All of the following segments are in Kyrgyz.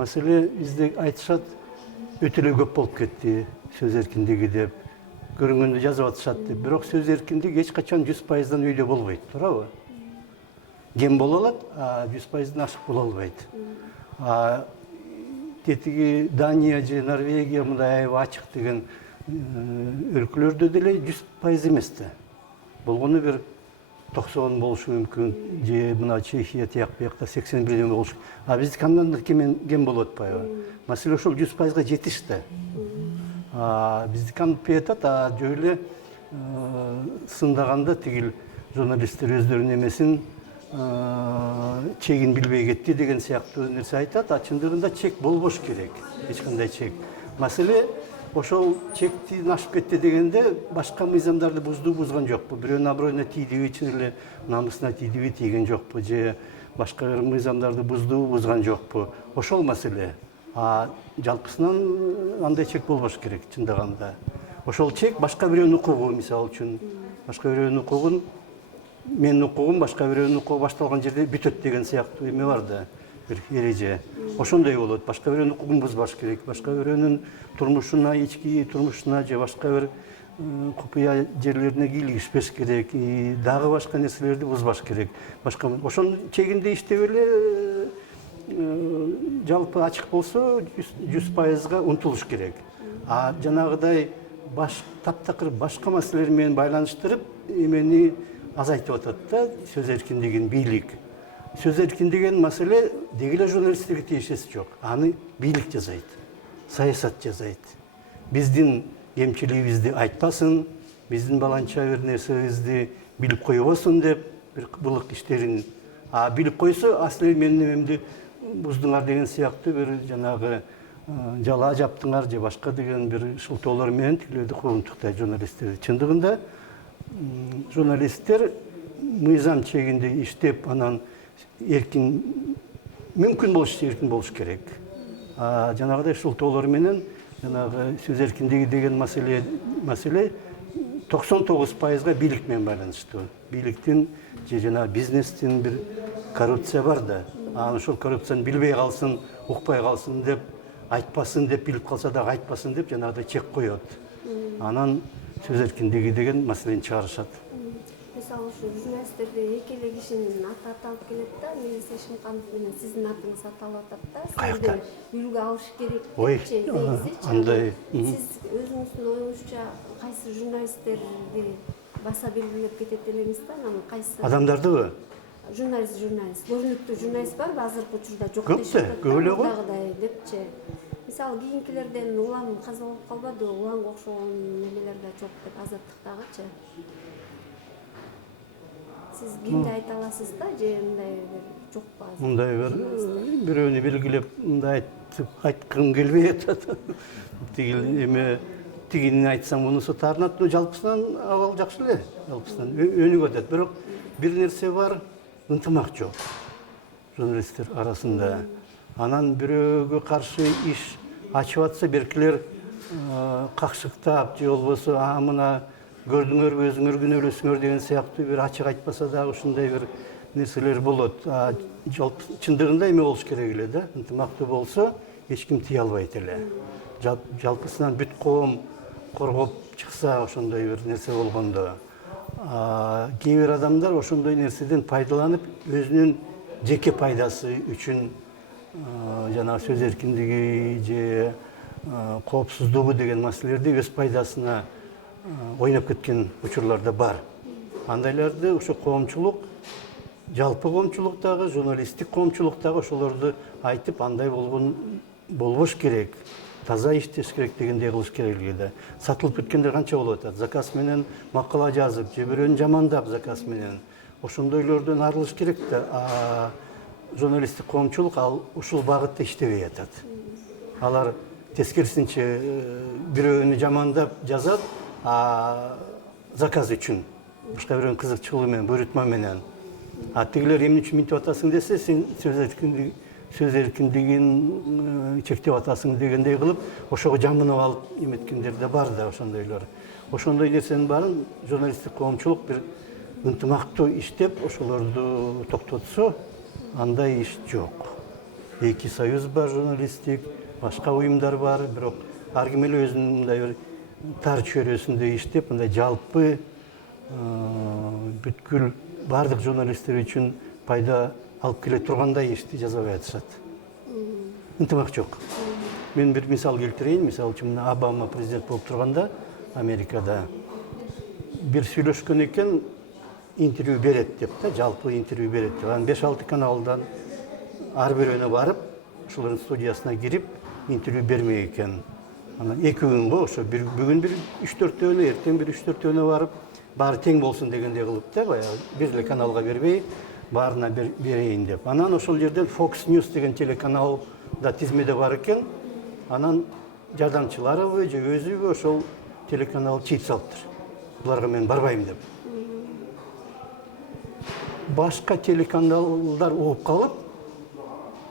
Маселе бизде айтышат өтө эле көп болуп кетти сөз эркиндиги деп. Көрүнгөндө жазып атышат деп. Бирок сөз эркиндиги эч качан 100%дан үйдө болбойт, туурабы? Кем боло алат, а 100%дан ашык боло албайт. Тетиги Дания же Норвегия мындай аябай ачык деген өлкөлөрдө деле 100% эмес да. Болгону бир 90 болушу мүмкүн, же мына Чехия тияк биякта 81 болушу. А биздики андан да кем болуп атпайбы? Маселе ошол 100%га жетиш да. Биздики антип атат, а жөн эле сындаганда тигил журналисттер өздөрүнүн эмесин чегин билбей кетти деген сыяктуу нерсе айтат, а чындыгында чек болбош керек, эч кандай чек. Маселе ошол чекти ашып кетти дегенде башка мыйзамдарды бузган жокпу? Бирөөнүн аброюна тийдиби, чын эле намысына тийдиби, тийген жокпу, же башка мыйзамдарды бузган жокпу? Ошол маселе. Жалпысынан андай чек болбош керек чындаганда. Ошол чек башка бирөөнүн укугу, мисалы үчүн. Башка бирөөнүн укугун, менин укугум башка бирөөнүн укугу башталган жерде бүтөт деген сыяктуу эме бар да, бир эреже. Ошондой болот. Башка бирөөнүн укугун бузбаш керек. Башка бирөөнүн турмушуна, ички турмушуна же башка бир купуя жерлерине кийлигишпеш керек. Дагы башка нерселерди бузбаш керек. Башка ошонун чегинде иштеп эле жалпы ачык болсо 100%га умтулуш керек. Жанагыдай таптакыр башка маселелер менен байланыштырып эмени азайтып атат да, сөз эркиндигин, бийлик. Сөз эркиндиги деген маселе деги эле журналисттерге тиешеси жок. Аны бийлик жасайт, саясат жасайт. Биздин кемчилигибизди айтпасын, биздин баланча бир нерсебизди билип койбосун деп бир былык иштерин билип койсо, асли менин эмемди буздуңар деген сыяктуу бир жанагы жала жаптыңар же башка деген бир шылтоолор менен тилерди куугунтуктайт журналисттерди. Чындыгында журналисттер мыйзам чегинде иштеп, анан эркин мүмкүн болуш эркин болуш керек. Жанагыдай шылтоолор менен жанагы сөз эркиндиги деген маселе 99%га бийлик менен байланыштуу. Бийликтин же жана бизнестин бир коррупция бар да. Ошол коррупцияны билбей калсын, укпай калсын деп, айтпасын деп, билип калса дагы айтпасын деп жанагыдай чек коет. Анан сөз эркиндиги деген маселени чыгарышат. Мисалы ушу журналисттерде эки эле кишинин аты аталып келет да, Мирис Эшимканов менен сиздин атыңыз аталып атат да. Каякта? Үлгү алыш керек депчи, андай. Сиз өзүңүздүн оюңузча кайсы журналисттерди баса белгилеп кетет элеңиз да, анан кайсы Адамдардыбы? Журналист, көрүнүктүү журналист барбы азыркы учурда? Жок деп көп эле го. Депчи. Мисалы кийинкилерден улам каза болуп калбады, уланга окшогон немелер да жок деп азаттыктагычы. Сиз кимди айта аласыз да, же мындай жокпу азыр? Мындай бирөөнү белгилеп мындай айткым келбей атат. Тигини айтсам мунусу таарынат, жалпысынан абал жакшы эле, жалпысынан өнүгүп атат. Бирок бир нерсе бар, ынтымак жок журналисттер арасында. Анан бирөөгө каршы иш ачып атса, беркилер какшыктап же болбосо мына көрдүңөрбү, өзүңөр күнөөлөсүңөр деген сыяктуу бир ачык айтпаса дагы ушундай бир нерселер болот. Чындыгында эме болуш керек эле да, ынтымактуу болсо эч ким тие албайт эле. Жалпысынан бүт коом коргоп чыкса ошондой бир нерсе болгондо. Кээ бир адамдар ошондой нерседен пайдаланып, өзүнүн жеке пайдасы үчүн жанагы сөз эркиндиги же коопсуздугу деген маселелерди өз пайдасына ойноп кеткен учурлар да бар. Андайларды ошо коомчулук, жалпы коомчулук дагы, журналисттик коомчулук дагы ошолорду айтып, андай болбош керек, таза иштеш керек дегендей кылыш керек эле. Сатылып кеткендер канча болуп атат? Заказ менен макала жазып, же бирөөнү жамандап заказ менен. Ошондойлордон арылыш керек да. Журналисттик коомчулук ушул багытта иштебей атат. Алар тескерисинче бирөөнү жамандап жазат, заказ үчүн. Башка бирөөнүн кызыкчылыгы менен, буйрутма менен. Тигилер эмне үчүн минтип атасың десе, сен сөз эркиндигин чектеп атасың дегендей кылып, ошого жамынып алып эметкендер да бар да, ошондойлор. Ошондой нерсенин баарын журналисттик коомчулук бир ынтымактуу иштеп, ошолорду токтотсо, андай иш жок. Эки союз бар журналистик, башка уюмдар бар, бирок ар ким эле өзүнүн мындай бир тар чөйрөсүндө иштеп, мындай жалпы бүткүл бардык журналисттер үчүн пайда алып келе тургандай ишти жасабай атышат. Ынтымак жок. Мен бир мисал келтирейин. Мисалы үчүн Обама президент болуп турганда Америкада бир сүйлөшкөн экен, интервью берет деп да, жалпы интервью берет деп. Анан 5-6 каналдан ар бирөөнө барып, ошолордун студиясына кирип, интервью бермек экен. Анан 2 күнгө ошо бүгүн бир 3-4 эртең бир 3-4 барып, баары тең болсун дегендей кылып да, баягы бир эле каналга бербей, баарына берейин деп. Анан ошол жерден Fox News деген телеканал да тизмеде бар экен. Анан жардамчыларыбы же өзүбү ошол телеканал чийип салыптыр. Буларга мен барбайм деп. Башка телеканалдар угуп калып,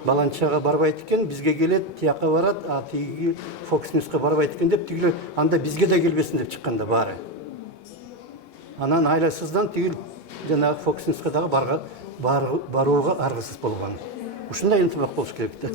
баланчага барбайт экен, бизге келет, тияка барат, а тиги Fox News'ка барбайт экен деп, тигилер анда бизге да келбесин деп чыкканда баары. Анан айласыздан тигил жанагы Fox News'ка дагы барууга аргысыз болгон. Ушундай ынтымак болуш керек да.